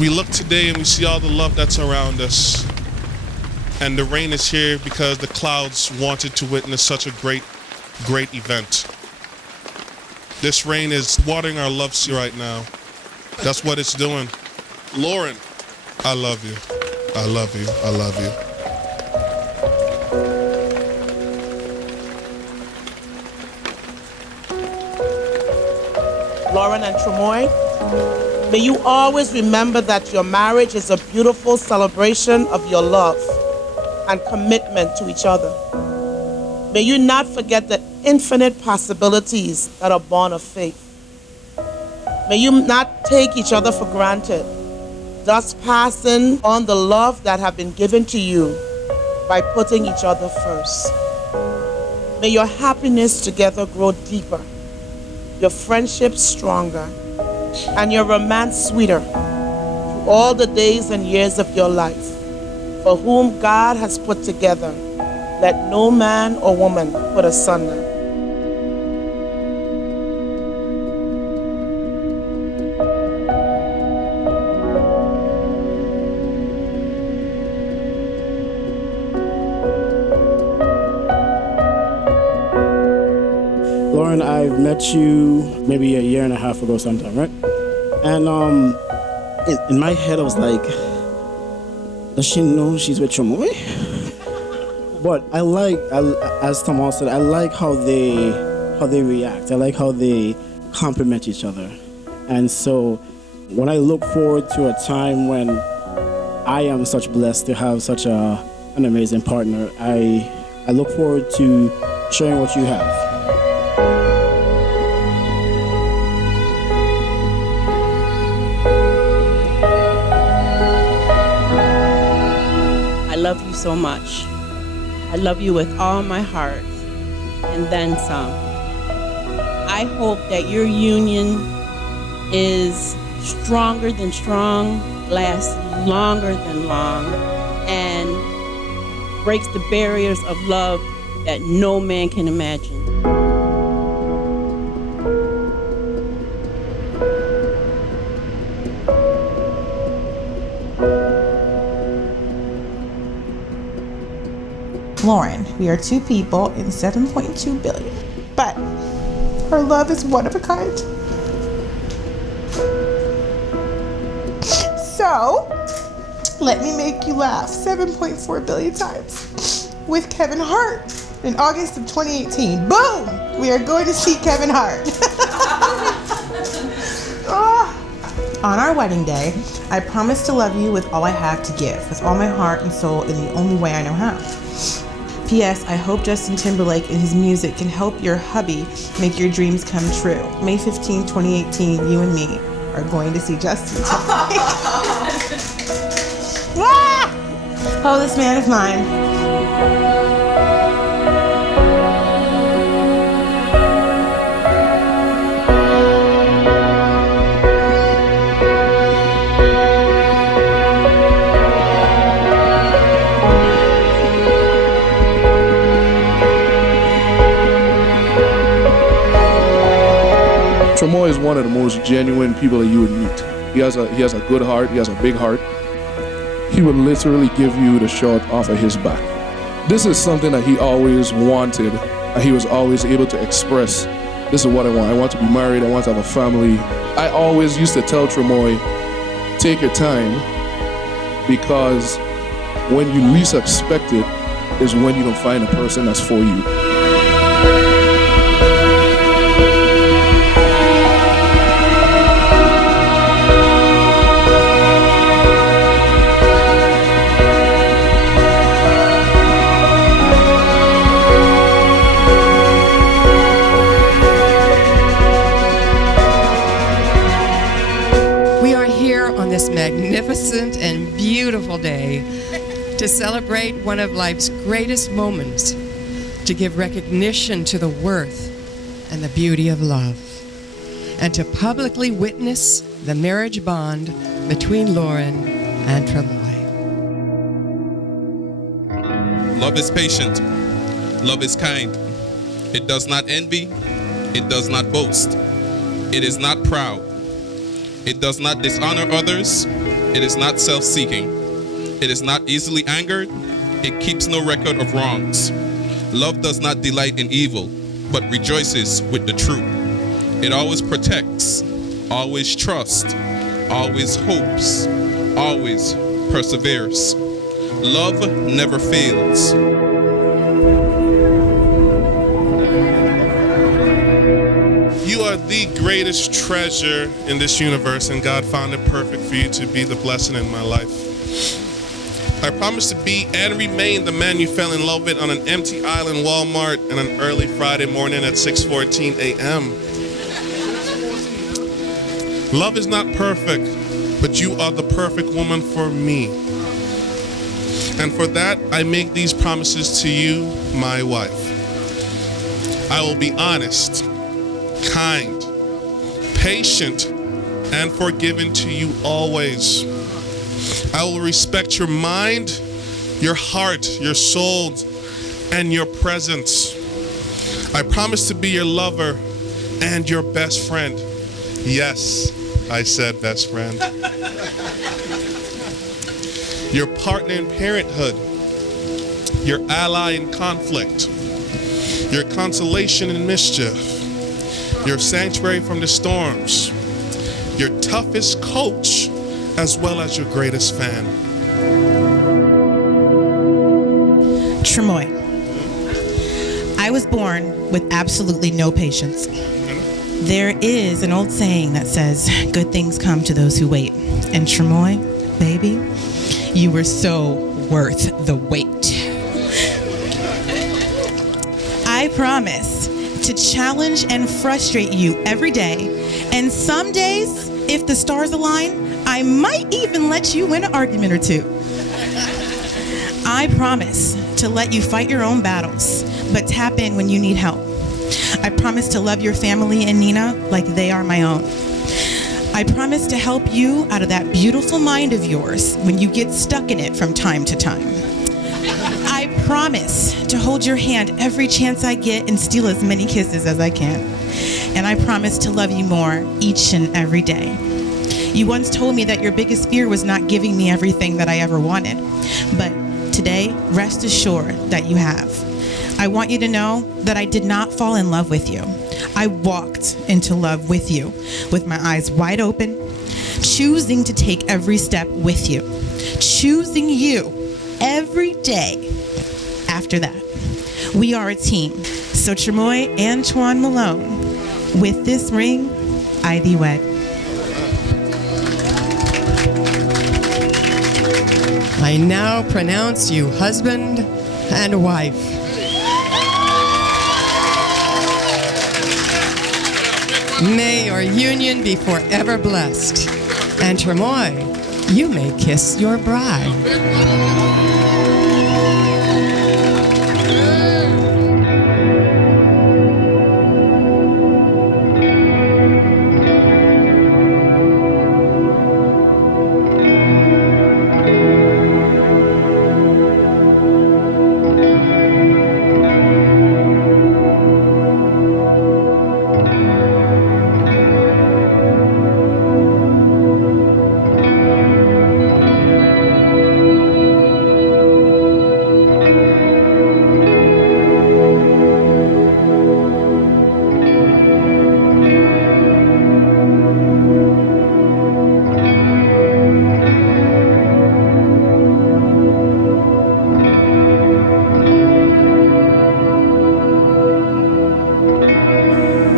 We look today and we see all the love that's around us. And the rain is here because the clouds wanted to witness such a great event. This rain is watering our loves right now. That's what it's doing. Lauren, I love you. I love you. I love you. Lauren and Tromoui, may you always remember that your marriage is a beautiful celebration of your love and commitment to each other. May you not forget the infinite possibilities that are born of faith. May you not take each other for granted, thus passing on the love that have been given to you by putting each other first. May your happiness together grow deeper, your friendship stronger, and your romance sweeter through all the days and years of your life. For whom God has put together, let no man or woman put asunder. Lauren, I've met you maybe a year and a half ago sometime, right? And in my head I was like, does she know she's with Tromoui? But as Tomas said, I like how they react. I like how they complement each other. And so when I look forward to a time when I am such blessed to have such an amazing partner, I look forward to sharing what you have. I love you so much. I love you with all my heart, and then some. I hope that your union is stronger than strong, lasts longer than long, and breaks the barriers of love that no man can imagine. Lauren, we are two people in 7.2 billion, but our love is one of a kind. So, let me make you laugh 7.4 billion times with Kevin Hart in August of 2018. Boom! We are going to see Kevin Hart. On our wedding day, I promise to love you with all I have to give, with all my heart and soul in the only way I know how. P.S. I hope Justin Timberlake and his music can help your hubby make your dreams come true. May 15, 2018, you and me are going to see Justin Timberlake. Oh, this man is mine. Tromoui is one of the most genuine people that you would meet. He has a good heart. He has a big heart. He would literally give you the shirt off of his back. This is something that he always wanted, and he was always able to express. This is what I want. I want to be married. I want to have a family. I always used to tell Tromoui, take your time, because when you least expect it is when you don't find a person that's for you. This magnificent and beautiful day to celebrate one of life's greatest moments, to give recognition to the worth and the beauty of love, and to publicly witness the marriage bond between Lauren and Tromoui. Love is patient. Love is kind. It does not envy. It does not boast. It is not proud. It does not dishonor others. It is not self-seeking. It is not easily angered. It keeps no record of wrongs. Love does not delight in evil, but rejoices with the truth. It always protects, always trusts, always hopes, always perseveres. Love never fails. You are the greatest treasure in this universe, and God found it perfect for you to be the blessing in my life. I promise to be and remain the man you fell in love with on an empty island Walmart on an early Friday morning at 6:14 a.m. Love is not perfect, but you are the perfect woman for me. And for that, I make these promises to you, my wife. I will be honest, kind, patient, and forgiving to you always. I will respect your mind, your heart, your soul, and your presence. I promise to be your lover and your best friend. Yes, I said best friend. Your partner in parenthood, your ally in conflict, your consolation in mischief, your sanctuary from the storms, your toughest coach, as well as your greatest fan. Tromoui, I was born with absolutely no patience. There is an old saying that says, good things come to those who wait. And Tromoui, baby, you were so worth the wait. I promise to challenge and frustrate you every day. And some days, if the stars align, I might even let you win an argument or two. I promise to let you fight your own battles, but tap in when you need help. I promise to love your family and Nina like they are my own. I promise to help you out of that beautiful mind of yours when you get stuck in it from time to time. I promise to hold your hand every chance I get and steal as many kisses as I can. And I promise to love you more each and every day. You once told me that your biggest fear was not giving me everything that I ever wanted. But today, rest assured that you have. I want you to know that I did not fall in love with you. I walked into love with you, with my eyes wide open, choosing to take every step with you, choosing you every day after that. We are a team. So Tromoui and Tromoui Malone, with this ring, I thee wed. I now pronounce you husband and wife. May your union be forever blessed. And Tromoui, you may kiss your bride.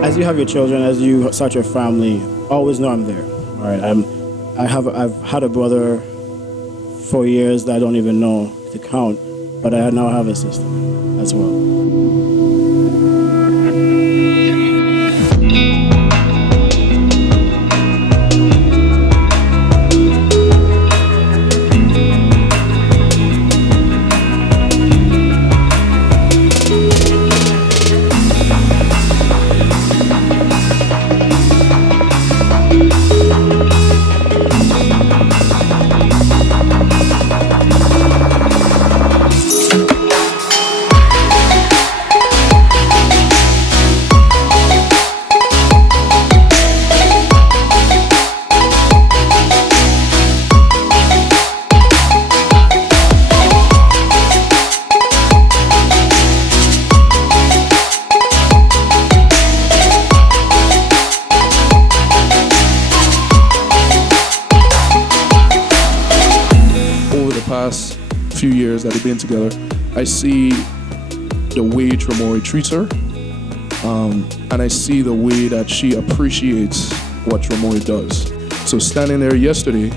As you have your children, as you start your family, always know I'm there. All right, I've had a brother for years that I don't even know to count, but I now have a sister as well. past few years that they've been together, I see the way Tromoui treats her, and I see the way that she appreciates what Tromoui does. So standing there yesterday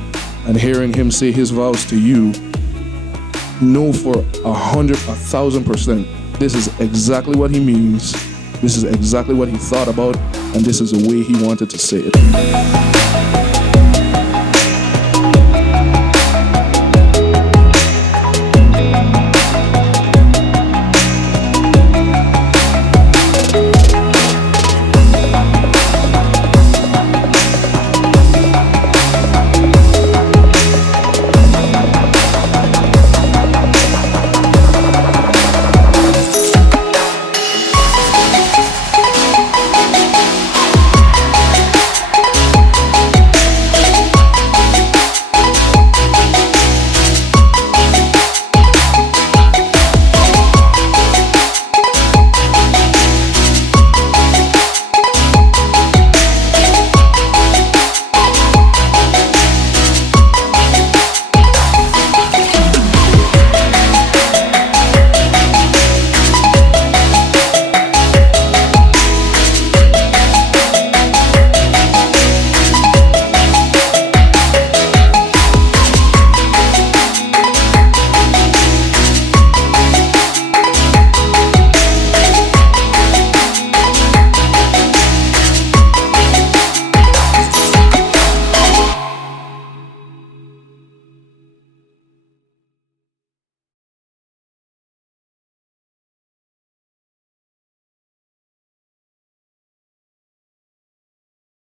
and hearing him say his vows to you, know for 1,000%, this is exactly what he means, this is exactly what he thought about, and this is the way he wanted to say it.